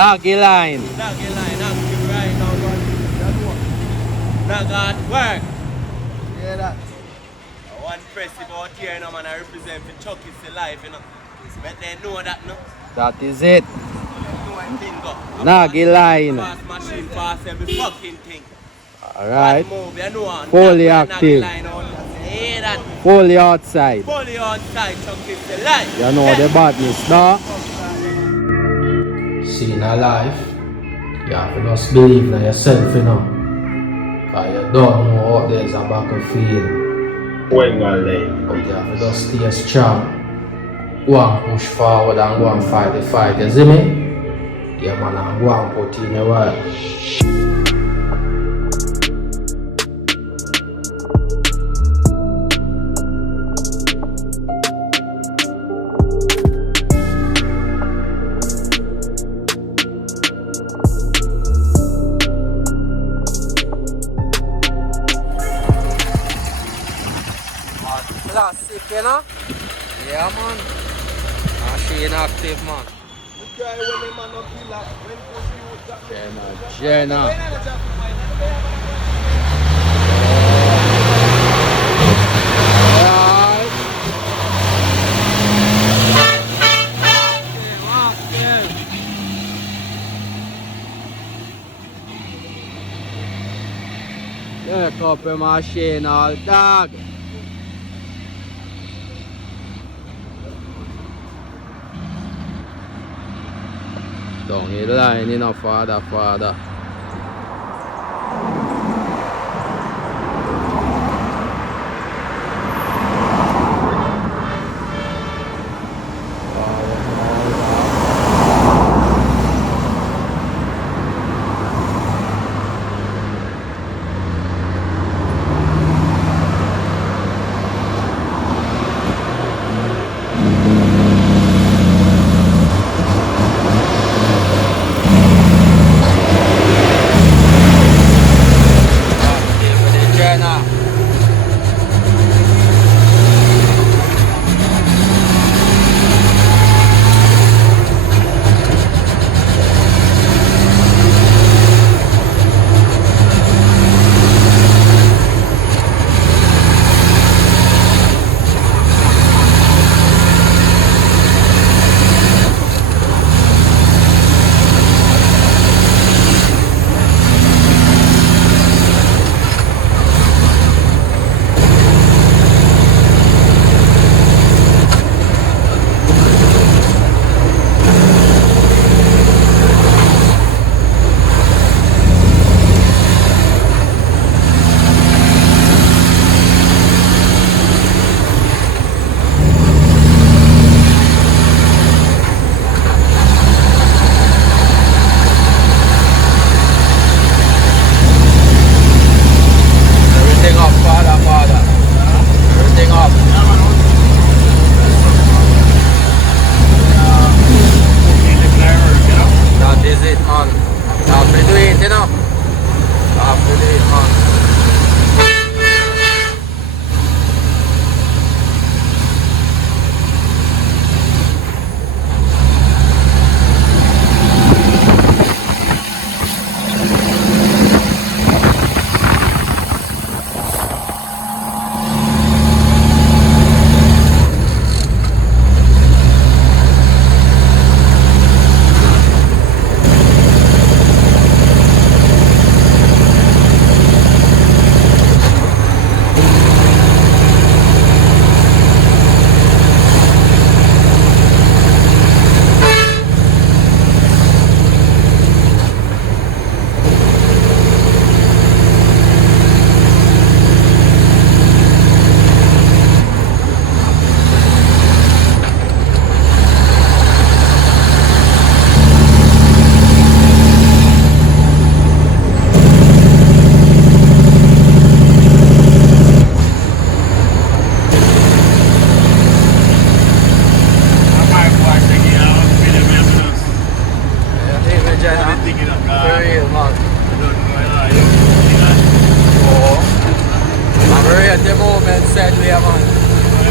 Doggy line. Doggy line, active right now, man. Not hard work. Yeah, that. One press about here, man. I represent for Chuck is the life, But they know that, no? That is it. Doggy line. Fast machine, fast every fucking thing. Alright. Move, you know. Fully active. Fully outside. Fully outside, Chuck is the life. You know the badness, no? Seeing a life, you have to just believe in yourself, you know. Because you don't know out there is a battlefield. But you have to just stay strong. Go and push forward and go and fight the fight, you see me? Yeah, man, and go and put in your work. Classic, you know? Yeah, man. Machine active, man. Jenna. Look up the machine, all dog. Down the line, you know, father.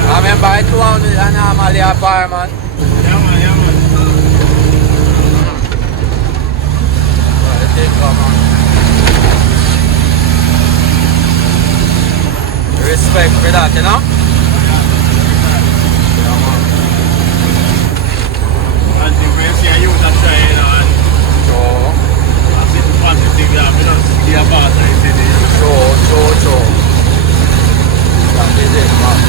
I remember I 200 normally a bar, man. Yeah, man. respect for that, you know? And the way you see a youth that try, you know, and Sure. I see the positive, yeah, we don't see the bad side, see the... Sure. That is it, man.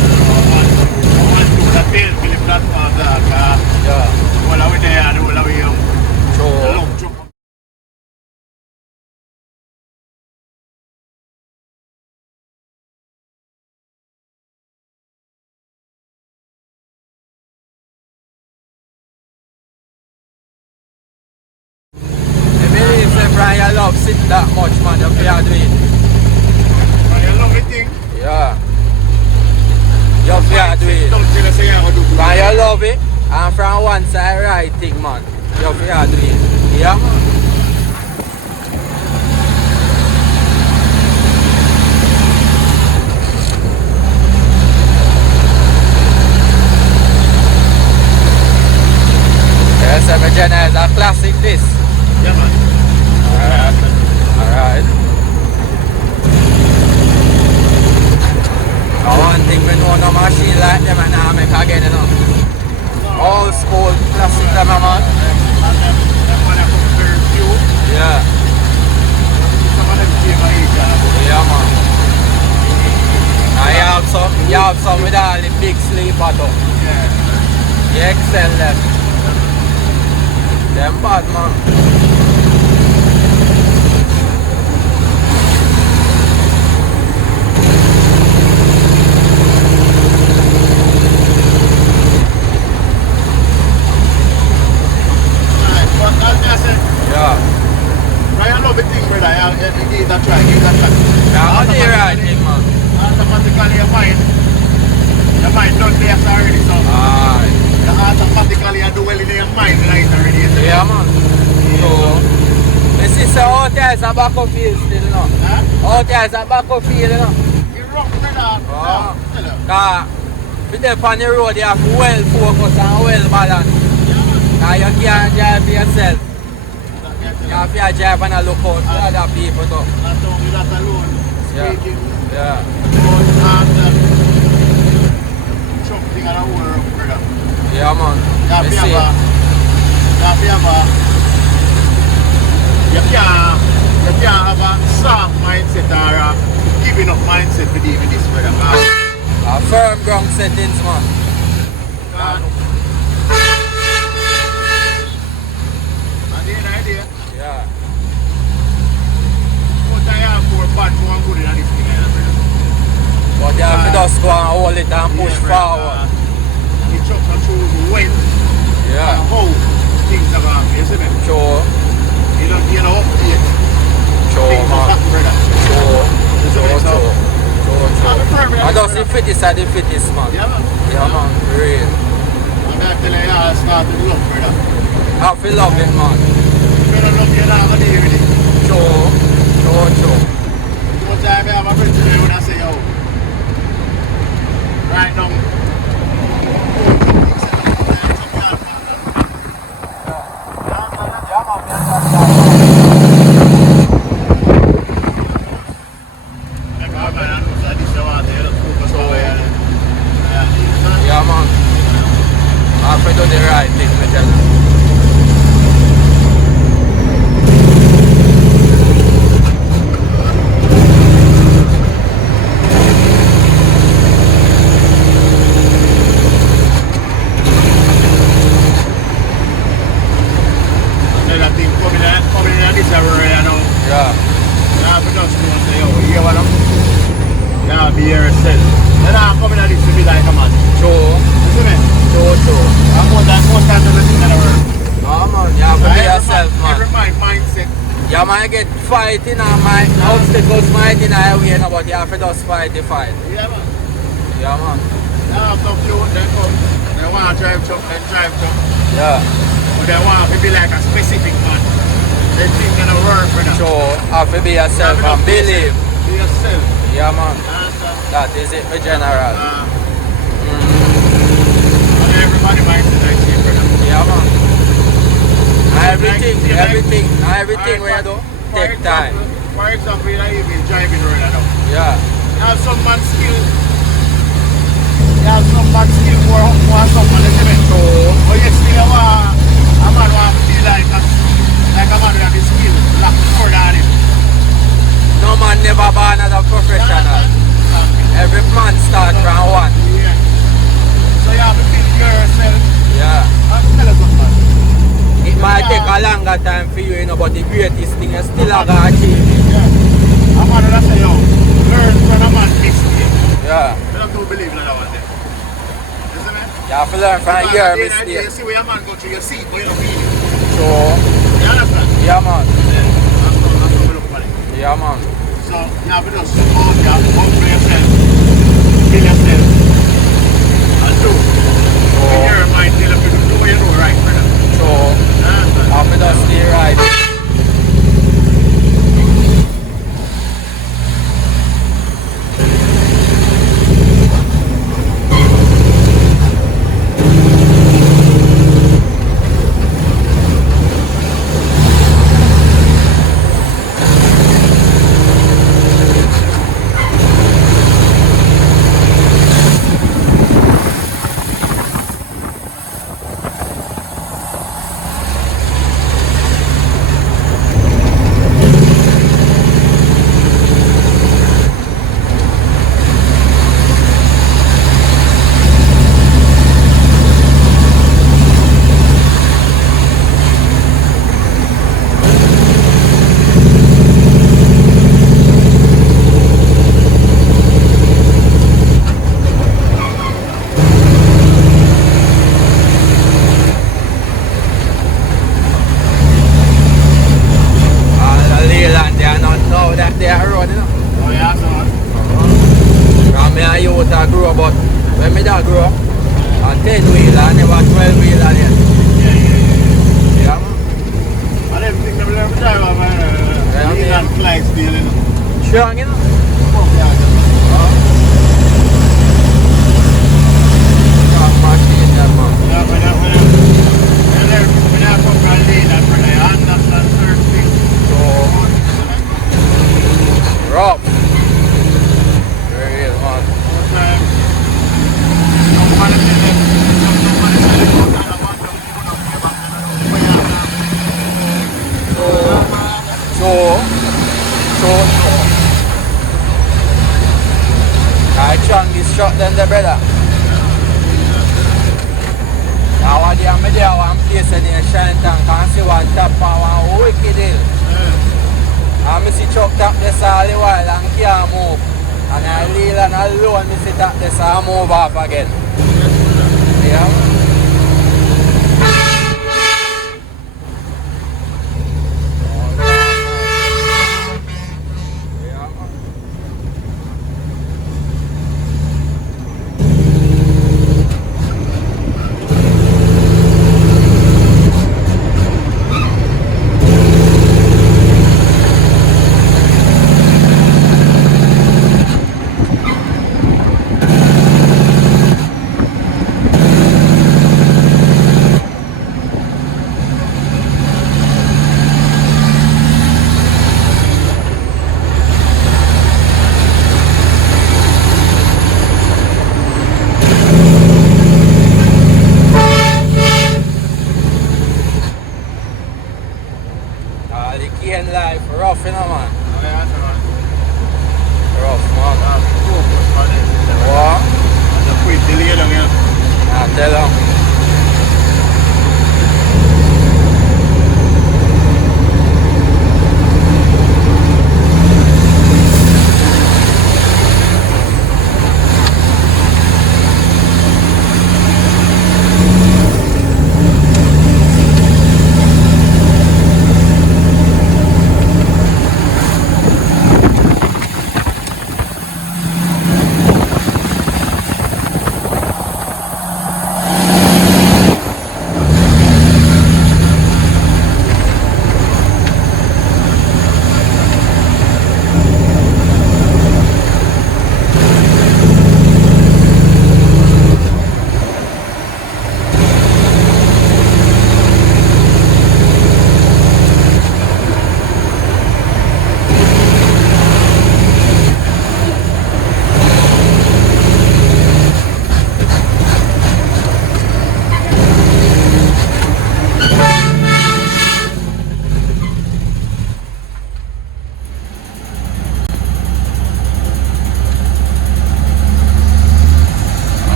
I want to put a tail for the platform there, Yeah. all of we there and all of we Sure. love jump. I believe that Brian love sit that much, man. You feel do it. And you love the thing. Yeah. You feel do it. Don't tell us say you're going to do But you love it, and from one side right thing, man. You feel do it. Yeah, man. Yes, every gen is a classic this. Yeah, man. Alright. Now one thing we know no machine like them and now make again, you know. Old school classic them, man. Them one have very few. Yeah. Some of them came by each other. Yeah, man. Now you have some with all the big sleeper too. Yeah. You excel them. Them bad, man. Right, but as I said, Yeah. Brian love the thing, brother. You give it a try, give it a try. Yeah, I do right thing, man. Automatically your mind done this already, so Alright. you automatically do well in your mind right already, isn't it? Yeah, man. So, this is out there is a backup field still, you know. Huh? Out there is a backup field, you know. You rough, brother. Ah. No, tell you. Cause, with them on the road, you have to well focus and well balance. Cause you can't drive for yourself. You have to drive and look out for other people too. Not only that alone, Yeah. speaking Yeah. about that truck thing and a whole rough, brother. Yeah, man. You have You to see. you can't have a soft mindset or a giving up mindset for doing this, brother. A firm ground settings, man. And the idea, Yeah. what I have for bad, for one good in this thing, brother. But you have to just go and hold it and push Yeah, brother. forward. And the truck controls when Yeah. and how things are going, you see me? Sure. You know, update Sure, things man. happen, brother. Sure. You see me? So, Sure. And just the fittest are the fittest, man. yeah, man. Yeah, man. Real. And I tell you, I start to love, brother. I feel love it, man. You don't love you now, what do you really? Sure. Sure. One time I have a friend today when I say, yo, right now, Yeah, man. I have to do the right thing, me tell you. Yeah. True. True. No, man. You have to be yourself, man. Mindset. You might get fighting and my obstacles might in the way, no, but you have to just fight the fight. Yeah, man. Yeah, man. Now some youth, they come, they want to drive truck, they drive truck. Yeah. But they want to be like a specific man. They think they're gonna work for them. So, have to be yourself and believe. Be yourself. Yeah, man. And, That is it, my general. and everybody minds the night for them. Yeah, man. Everything everything where you do, take time. For example, you know, even driving road now. Yeah. You have some man skill. You have some man skill for someone, isn't it? So, But you still have a man who feel like a man who have the skill, like more than him. no man never born as a professional. Every man start from one. Yeah. So you have to build yourself. Yeah. And tell us what, man. It might take a longer time for you, you know, but the greatest thing you still have to achieve it. Yeah. A man that say, yo, learn from a man mistake. Yeah. I don't believe in that one there. You see me? You have to learn from your You mistakes. see where a man go through, you see it, but you don't feel it. So, You understand? yeah man. That's how we look for it. Yeah man. So you have to just support, you have to work for yourself, kill yourself, and do. In your mind, tell them to do what you know right, brother. So, You understand? I have to just stay right. When me dad grow up, a 10-wheeler, never 12-wheeler yet. Yeah, man. I didn't think they were ever drive over Leland and Clydesdale, you know. Strong, you know? Strong machine, that man. Yeah, when I come from Leland, when I understand certain things. So, rough. Very real, man. I chunk this shot then the brother. Now what I'm there one place in the shine tank and see one top and one wicked hill. And I see truck tap this all the while and can't move. And I lean and alone I see tap this and move off again. Yeah.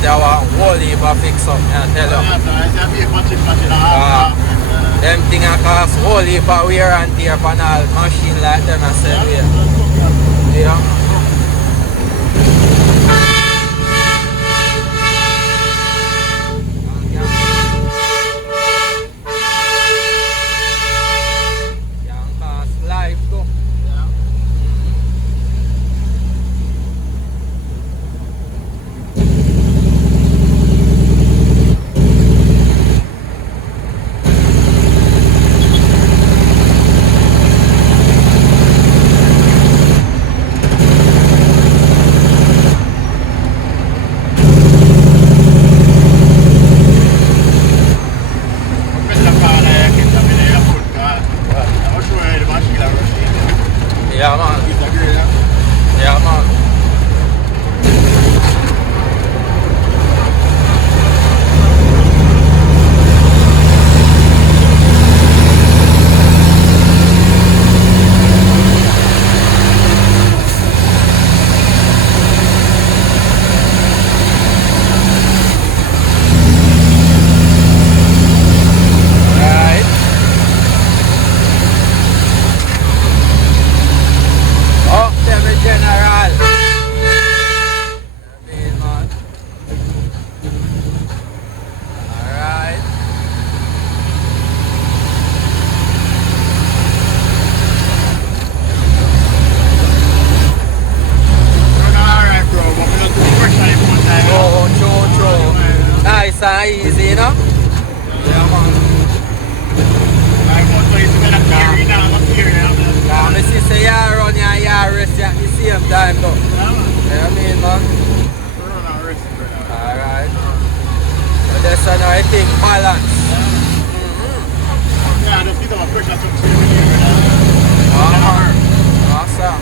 know there was a whole heap of fix up, I tell you. Them things cost a whole heap of wear and tear on all machine like them I said here. Yeah. Yeah, man. Yeah, man. General. Alright. Alright, bro, but we don't do pressure in one time. True. Nice and easy, you know? Yeah, man. My motor is going to carry now, not carry now. Yeah, I see say you run and you rest at the same time though. Yeah, man. You know what I mean, man? Run and rest, brother. Alright. So that's another thing, balance. Yeah, just need to have pressure to brother. Awesome.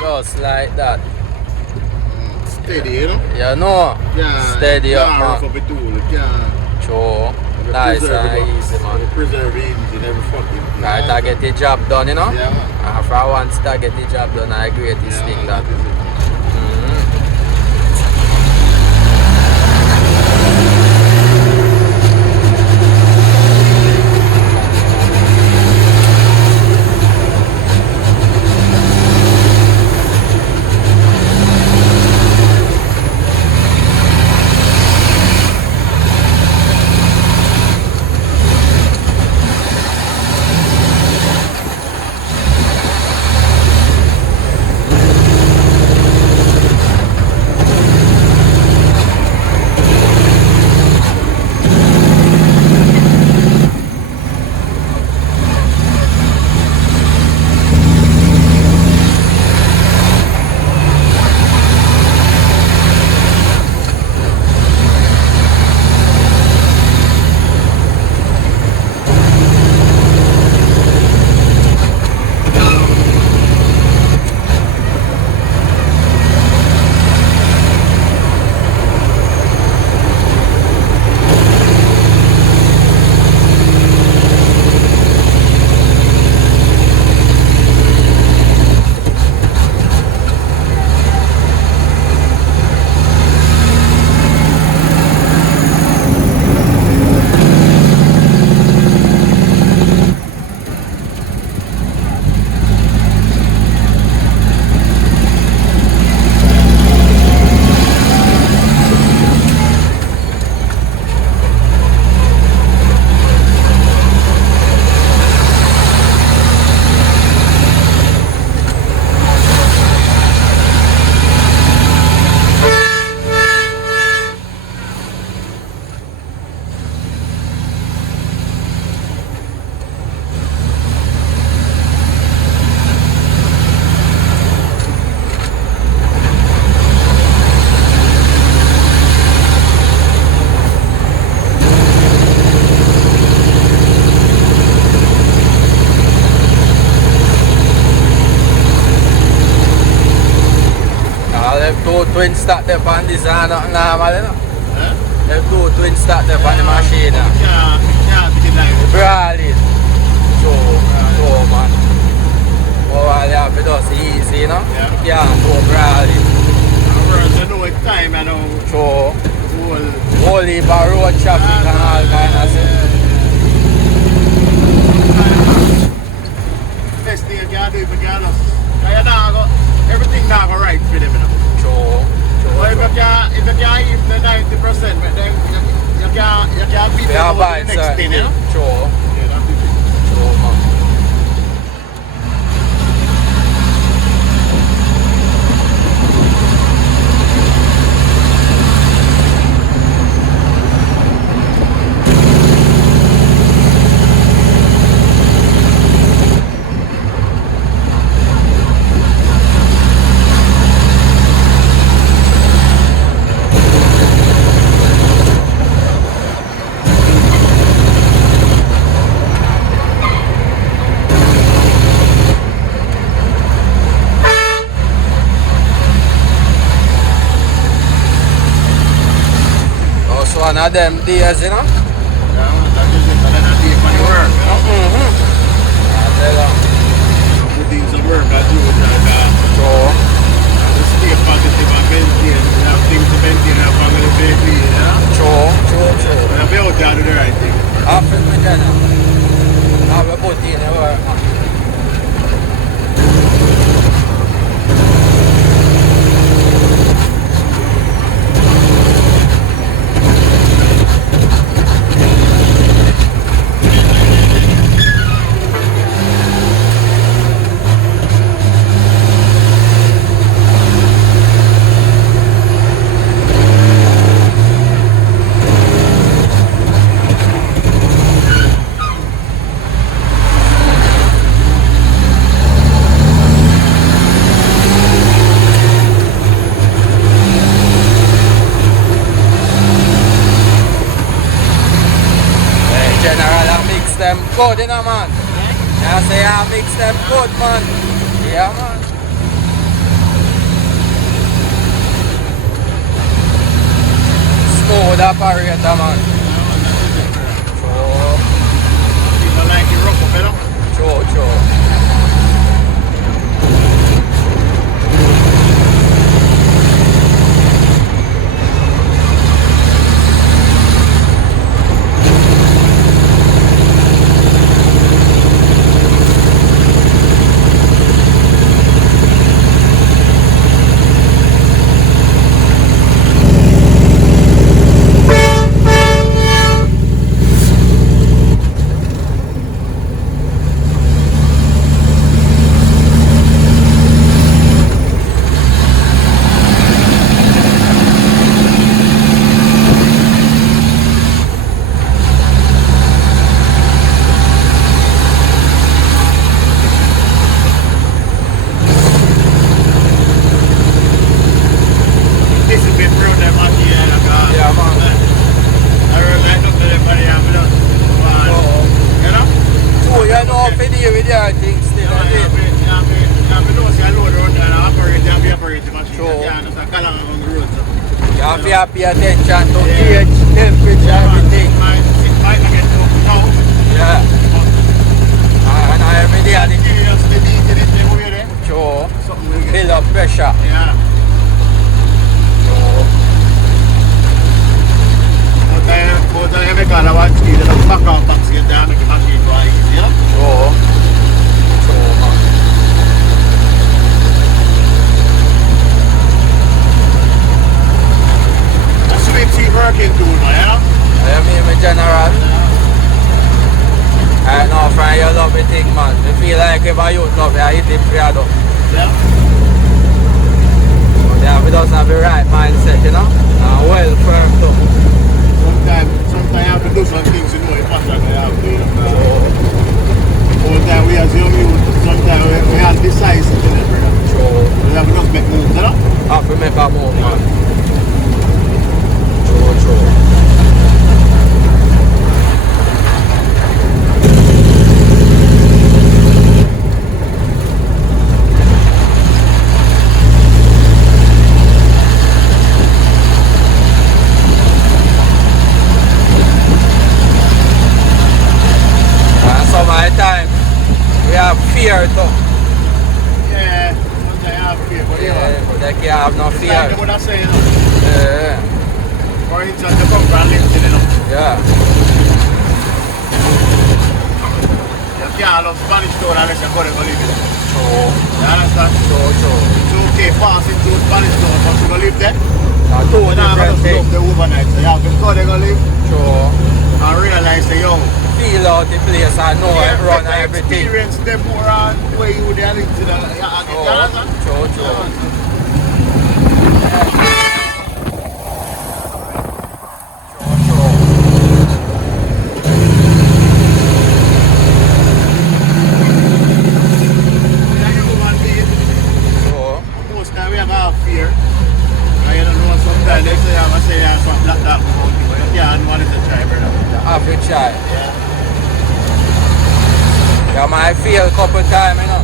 Just like that. Steady, you know? You know? Yeah. Steady up, rough man. up it too. Yeah. True. Nice and easy, man. Preserve it in every fucking. Right, I get the job done, you know? Yeah, man. And for once I get the job done, I agree with this Yeah, thing man, that. that is it. twin stack there on this and nothing normal, you know? Huh? Them 2 twin stack there on the machine. Can't be denied. Brawling. Sure, man. Oh, well, you have to do it easy, you know? Yeah. Yeah, go brawling. I know it's time, I know. Sure. Whole Whole heap of road traffic and all kind of stuff. Best thing you can do if you can everything now go right for them, you know. Sure. But if you can't even the 90%, but then you can't beat them over the next thing, you know. Sure. Yeah, that's the thing. Sure, man. One of them days, you know? Yeah, that is it. But then I take money work, you know. I tell you. Put things to work, I do it like Sure. just stay positive and maintain. You have things to maintain, have family to maintain, you know. Sure. But I'll be out there to do the right thing. After me, I will put in the work. General, I mix them good, you know, man. I say I mix them good, man. Yeah, man. Smooth operator, man. Sure. People like it rough up, you know. Sure. You have to pay attention to gauge, temperature, everything. Yeah. And every day I sure. Build up pressure. Yeah. Sure. But I make a one speed and a back out box get down, make the machine go easy, yeah? Sure. Sure, man. Sweet working tool, man, I mean, my general. I know from you love the thing, man. You feel like if I youth love it, I hit it proud of. yeah? But yeah, we doesn't have the right mindset, you know? Well firmed up. Sometimes you have to do some things, you know, you must have to, you know. All the time we as young youth, sometimes we have to decide something, brother. Sure. We have to just make moves, you know? Have to make a move, man. True. can't have no It's like fear. they would have said, you know. Yeah. For instance, the bumper and lift it, you know. Yeah. You can't love Spanish town unless you go there go live it. True. You understand? True. It's okay passing through Spanish town, but you go live there. Now, two You don't have different to stop things. there overnight. So you have to go there go live True. and realize that, yo, Feel out the place and know it run and everything. experience them more on where you would have into the, you understand? True. Yeah, you human being. True. Most time we have a fear. And you don't know sometimes they say, I say, yeah, something like that. But you can't want to try, brother. Have a try. Yeah. You might fail a couple times, you know.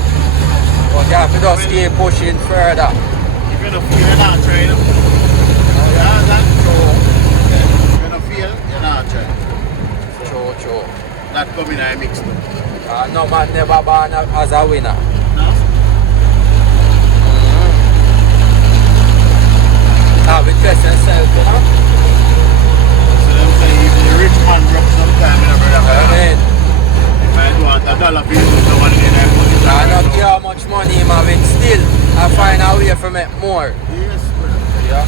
But you have to just keep pushing further. If you don't feel, you're not trying. You understand? If you don't feel, you're not trying. True. That come in a mix too. No man never born as a winner. No? Have it test yourself, you know. So them say even the rich man broke sometime, you know, brother. I mean, If I do want $1 bill with someone in there, put it I right don't now. care how much money him having still. I find a way to make more. Yes, brother. Yeah.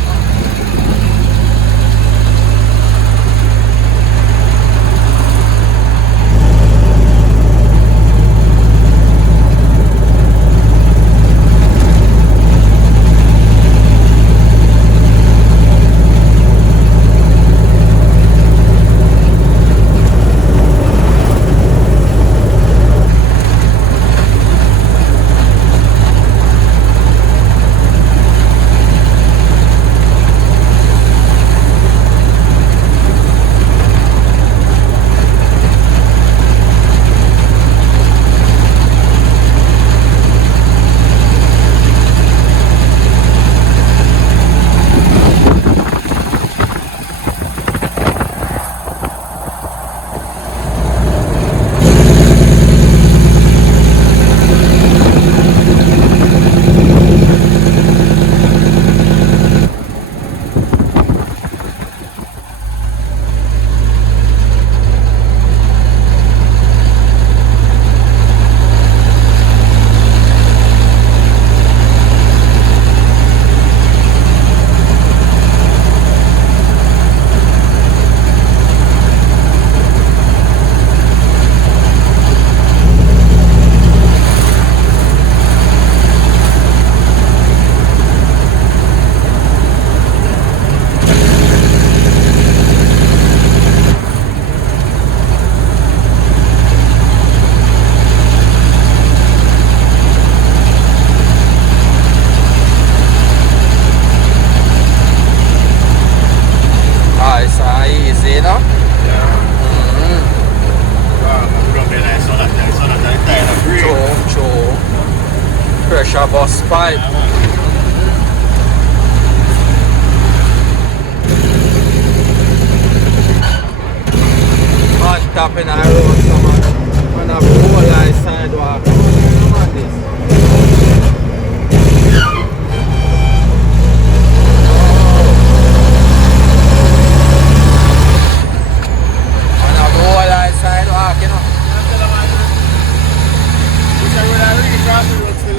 Easy, you know? True. Pressure bus pipe. On top in the road, someone. On a whole line sidewalk. Come on, this. On a whole line sidewalk, you know.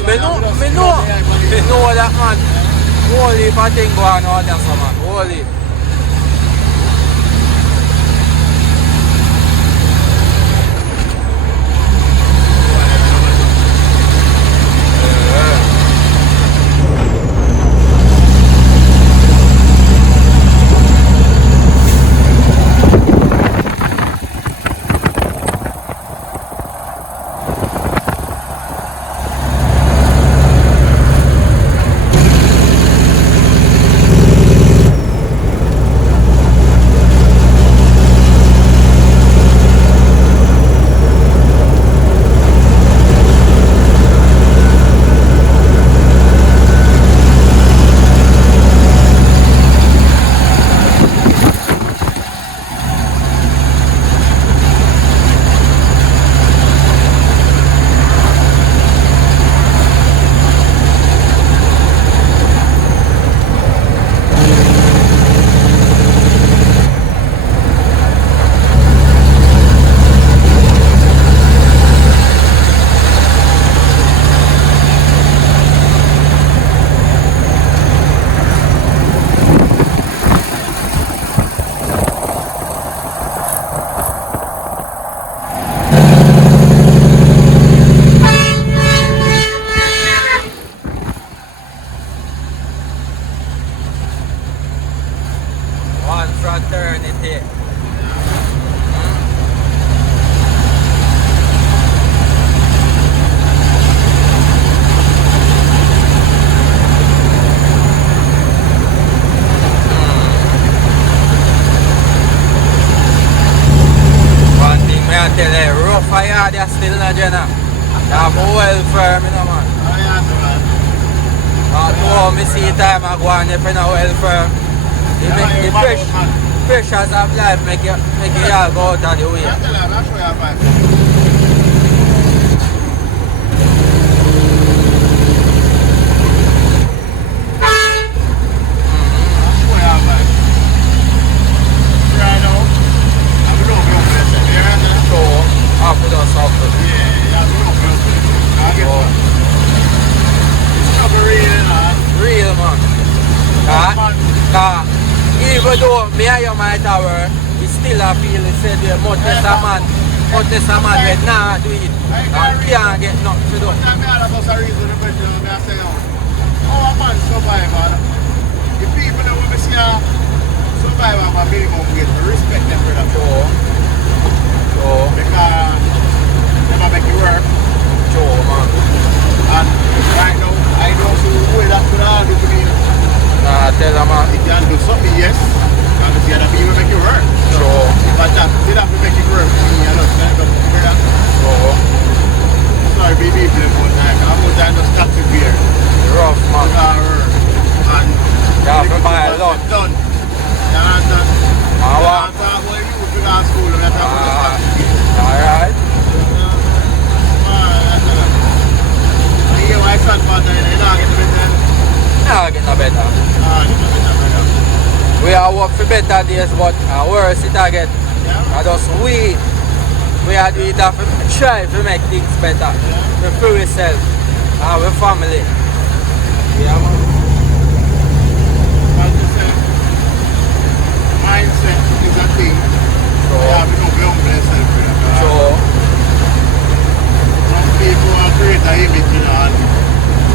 Me know that, man. Holy if I think go on out there, so man. Holy. you're still not Jenna. You have a well firm, you know, man. Oh, yeah, so, man. To home, I see time I go on, if you're not well firm. The pressures of life make you all go out of the way. I tell you, I'll show you a bike. Real man. Even though me and you might have her, we still a feel the same way. But there's a man that nah do it and can't get nothing to do. That's a reason the question I say, how a man survive? The people that we see survive at a minimum wage, we respect them for that. Because never make it work. Man. And right now, I don't see who that could all do to me. Nah, tell them man. It can do something, yes. And the other people make it work. But that did have to make it work for me, I don't stand up for that. Sorry, baby, one time. I'm going to just stop the beer. Rough, man. And you have to buy a lot. Done. You understand? I'm talking about you to go to school. Alright. My son, but they're not getting better. Nah, get no better. We are work for better days, but worse it again. I just we are doing it to try to make things better. We free ourselves, our family. Yeah, man. As you say, mindset is a thing. So you have to know humble yourself. So some people are create an image, you know, and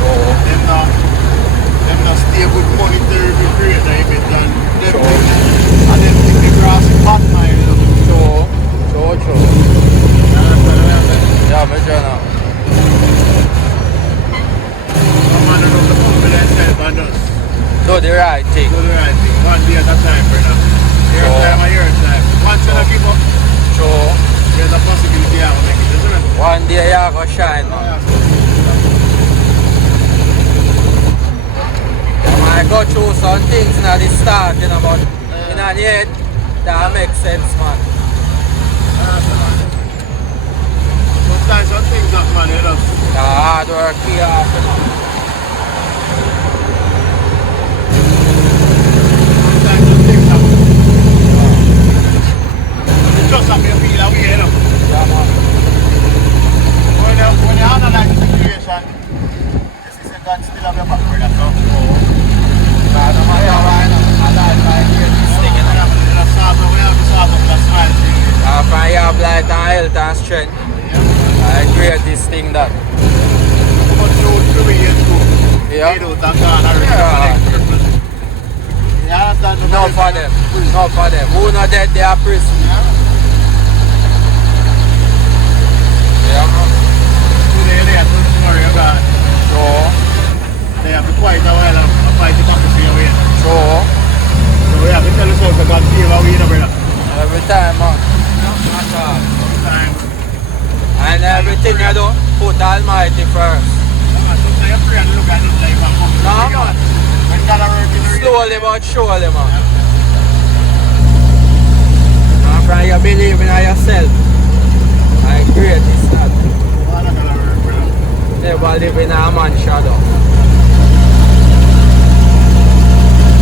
them not stay with money to create an image, and then think the grass is fat now, you know. True. Yeah, me sure now. Some man don't have to humble themselves and just Do the right thing. do the right thing. One day at a time, brother. Your time. Once you don't give up, True. there's a possibility you will make it, isn't it? One day you go shine, man. I go through some things at the start, you know, but in the end, that makes sense, man. Sometimes some things that man, you know. The hard work here after, man. Sometimes some things happen. It's just have to feel away, you know. Yeah, man. When you analyze the situation, this is a God still have your back, brother, so. No matter what, I like this thing, you know. We have to sort of the smile thing. After you have light and health and strength, I create this thing that. But through 3 years too. Yeah. They don't have gone and you understand? No for them. No for them. Who not dead, they are prison. Yeah, man. Today they have to tomorrow you gone. So, They have to quiet a while and fight democracy away. so, So we have to tell us how to God save our way, brother. every time, man. Not all. Time. And everything you do, put Almighty first. Sometimes you pray and look at this life and come to No, figure out man. when God are working the real. Slowly but surely, man. After you believe in yourself, I create this that. God are gonna work, brother. Never live in a man's shadow.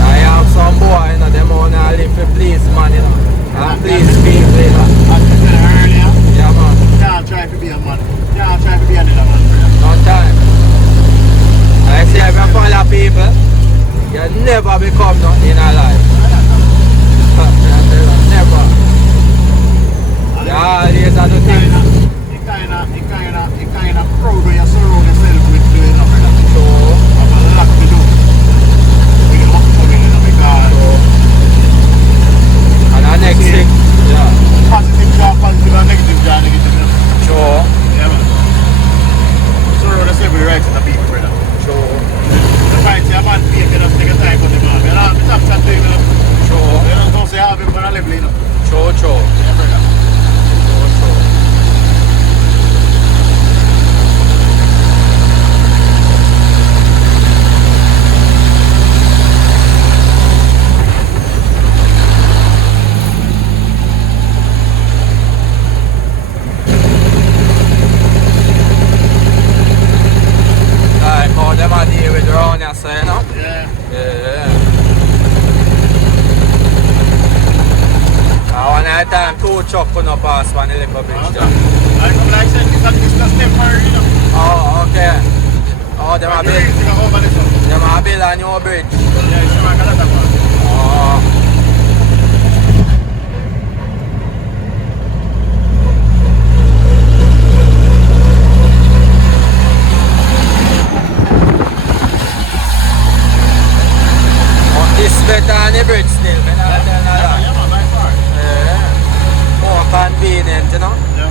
I have some boy, you know, them wanna live to please man, you know. And please people, you know. As we said earlier, Yeah, man. can't try to be a man. Can't try to be another man, brother. No time. I say if you follow people, you never become nothing in a life. Never. You always have to think. You kind of proud when you surround yourself with doing a brother. So, Have a lot to do. We can up for it, you know, because and the next thing, yeah. positive job, positive and negative job, negative, you know. Sure. Yeah, man. Surround yourself with the right set of people, brother. Sure. The fight, a man fake, you just take a time for the man. You know, I'm top chat to him, you know. Sure. You don't go say, have him for a level, you know. Sure. Yeah, brother. Sure. I say, you know? Yeah. Yeah. One night time, 2 truck couldn't pass one little bridge there. Like I said, it's just temporary, you know. Oh, okay. Oh, them Like a the build, race thing over this one. them a build a new bridge. Yeah, it's like another one. Oh. Oh, this better than the bridge still, man. Yeah, man, by far. Yeah. More convenient, you know? Yeah.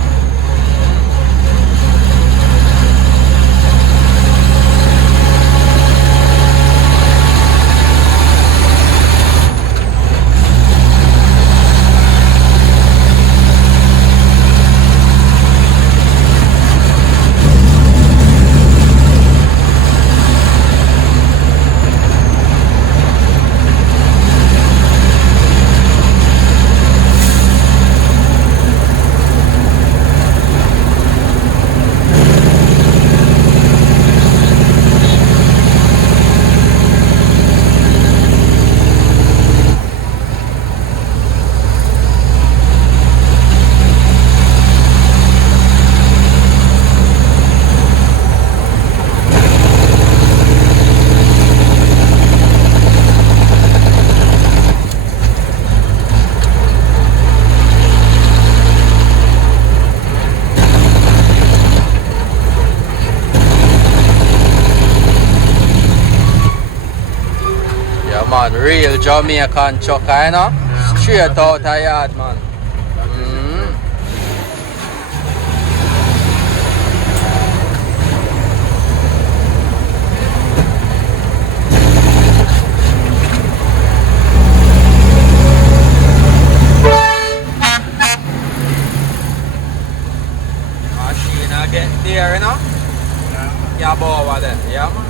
Man, real Jamaican trucker, you know? Straight out of yard, man. Machine I get there, you know? Yeah, over there, yeah, man.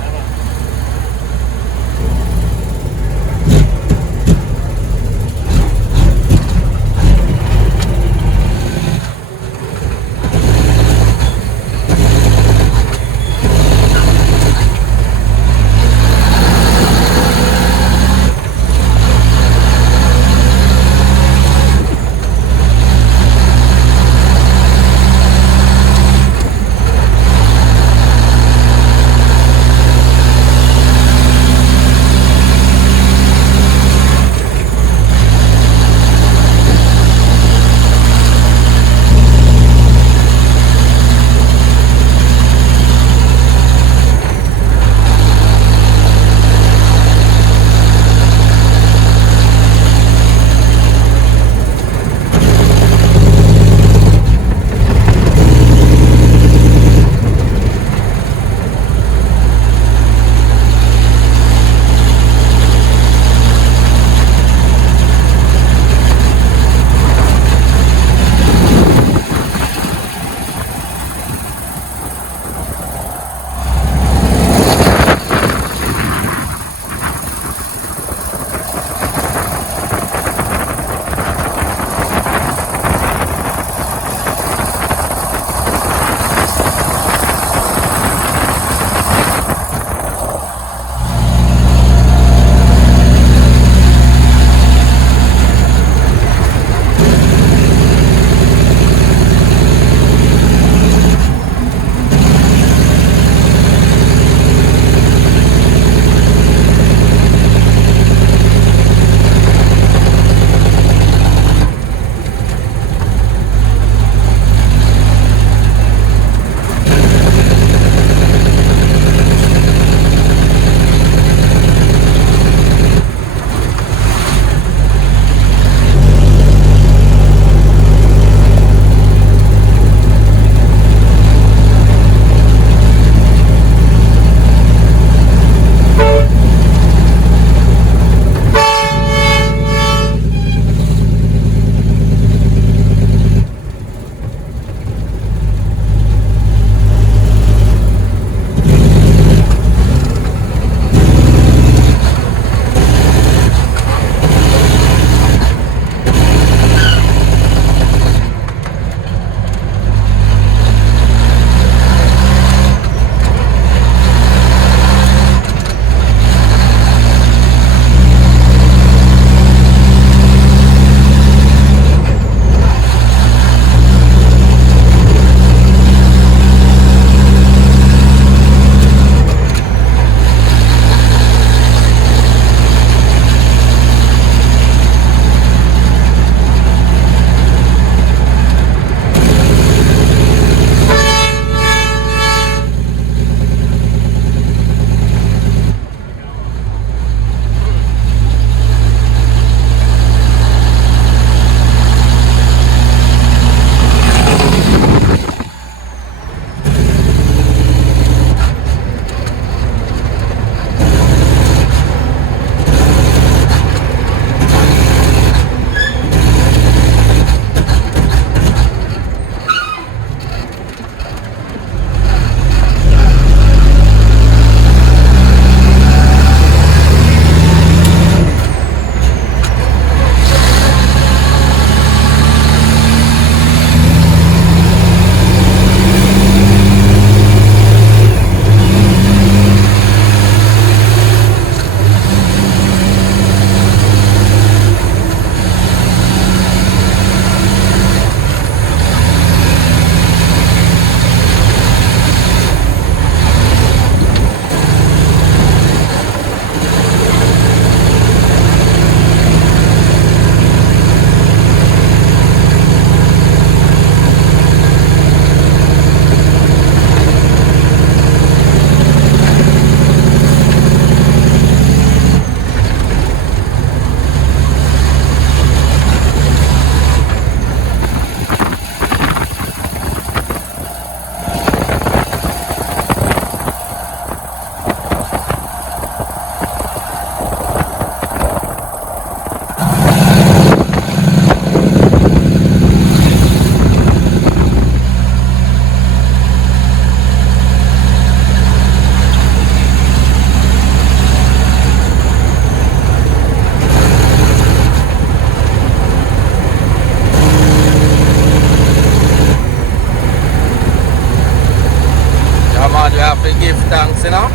tanks, you know?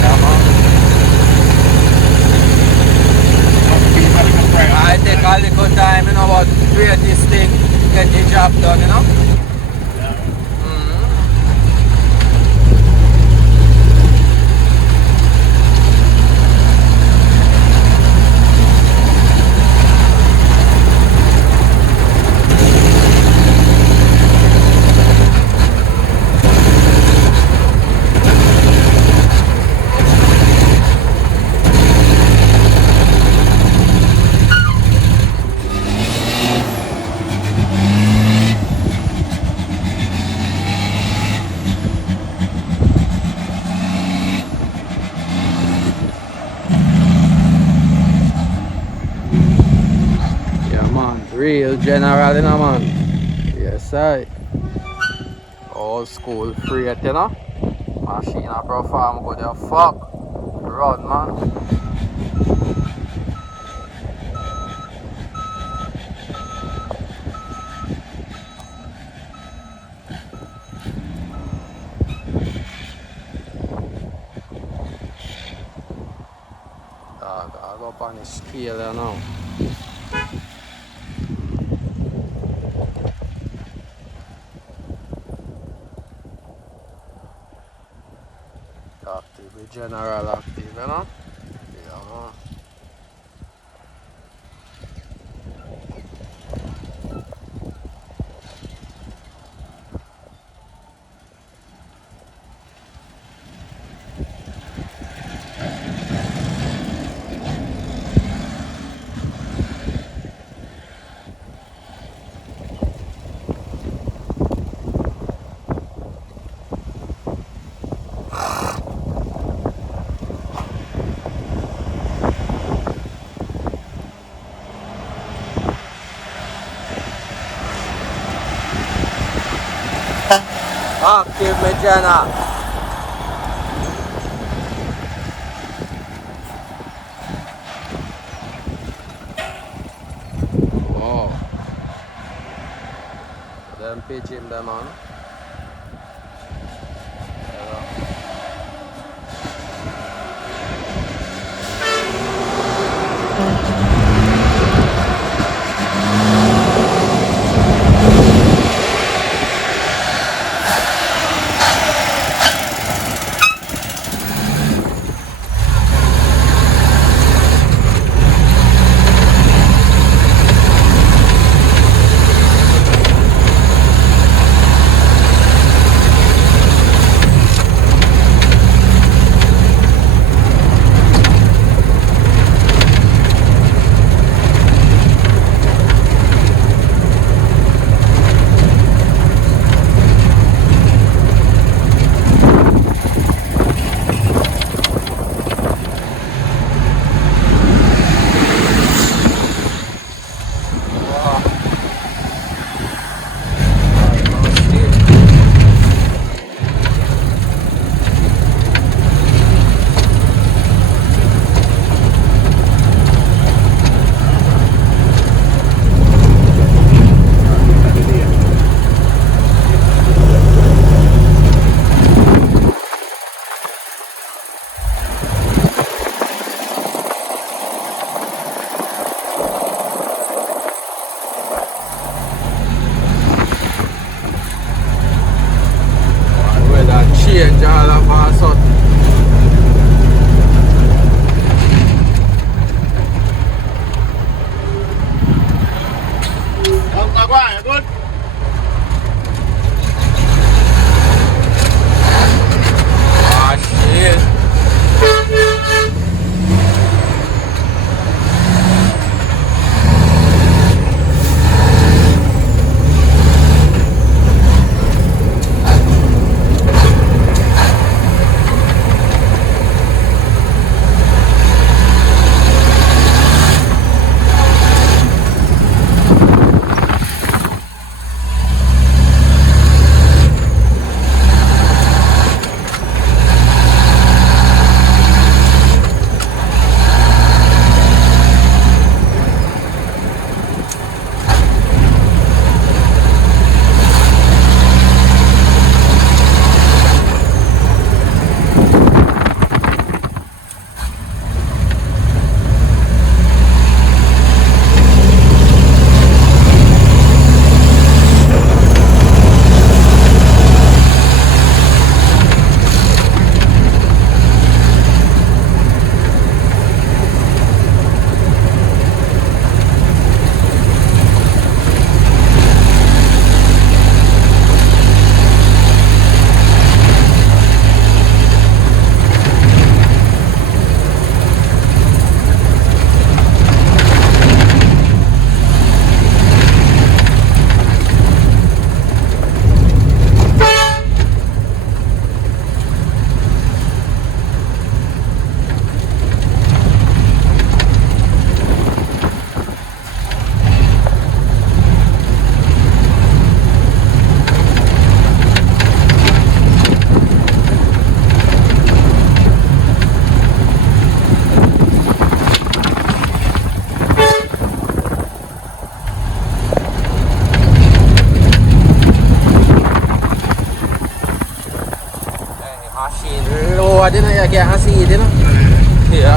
Yeah, man. I take a little time, you know, but create this thing, get the job done, you know? Real general, you know, man. Yes, I. Old school freight, you know. Machine a perform good, the fuck. Run, man. Dog, I go up on the scale, you know. Active, general active, you know? Yeah, man. Active, me Jenna. Wow. Them pigeon them on. lewat dia nak kayak asli dia nak. Ya.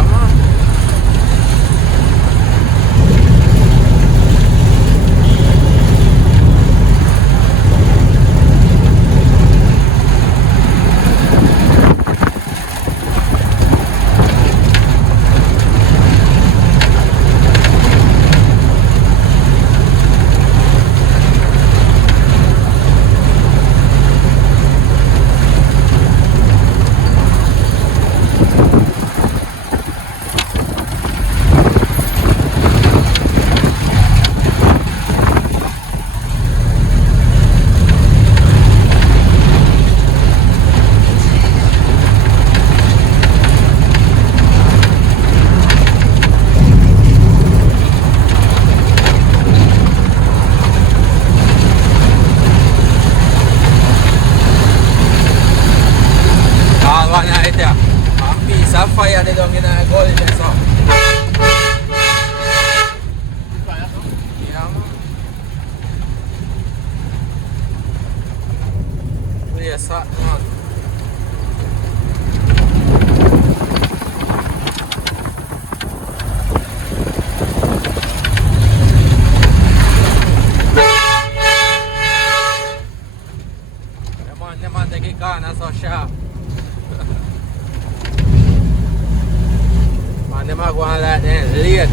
Fire dia dong kena gol dia so. Ya. Biasa. Naman dakika na so siya. Mana magawa natin liit.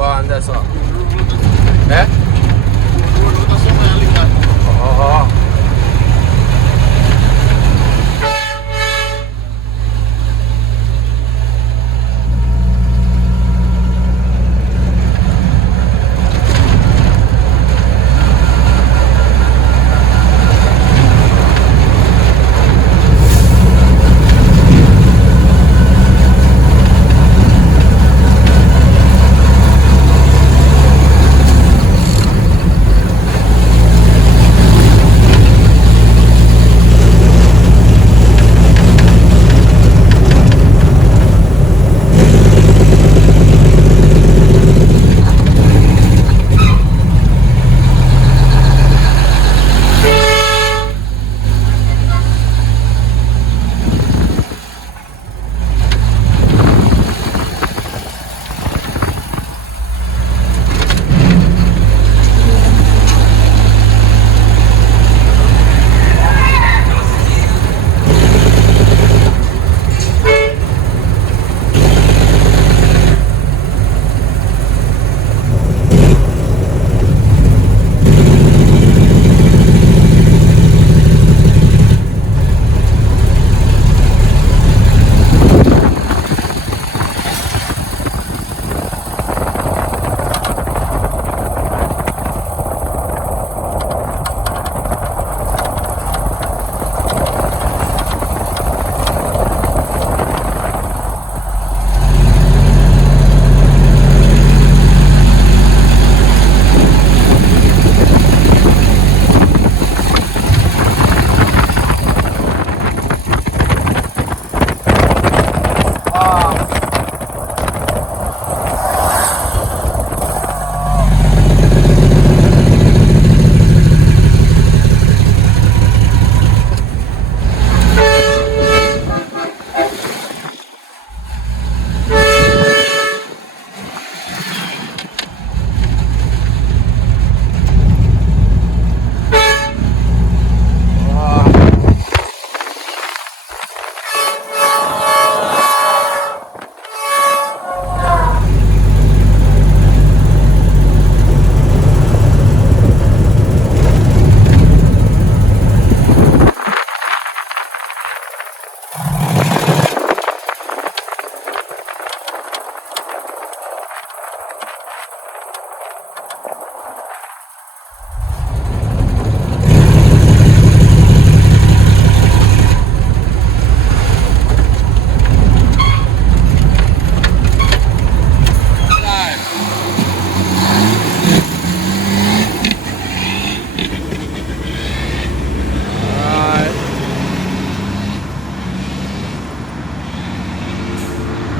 go on there, so. Eh? Oh.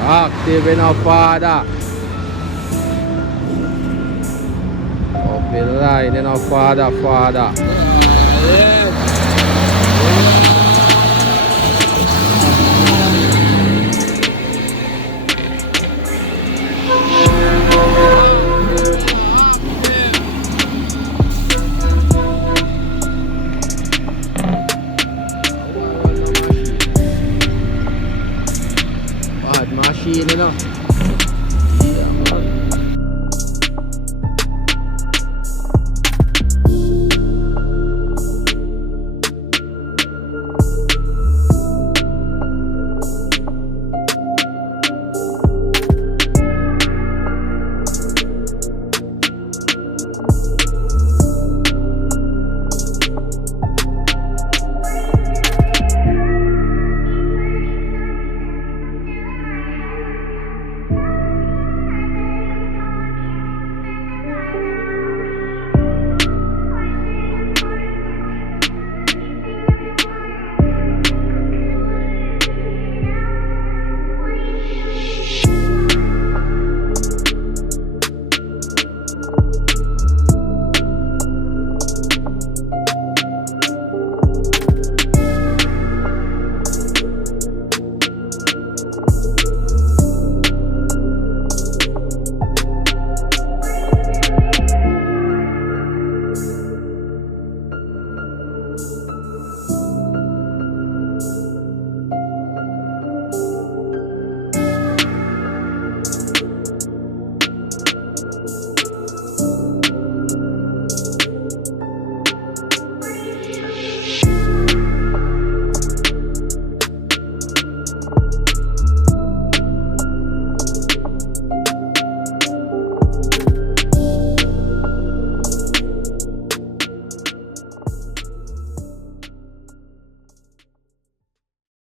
Active enough, father. Up in line enough, father. Yeah.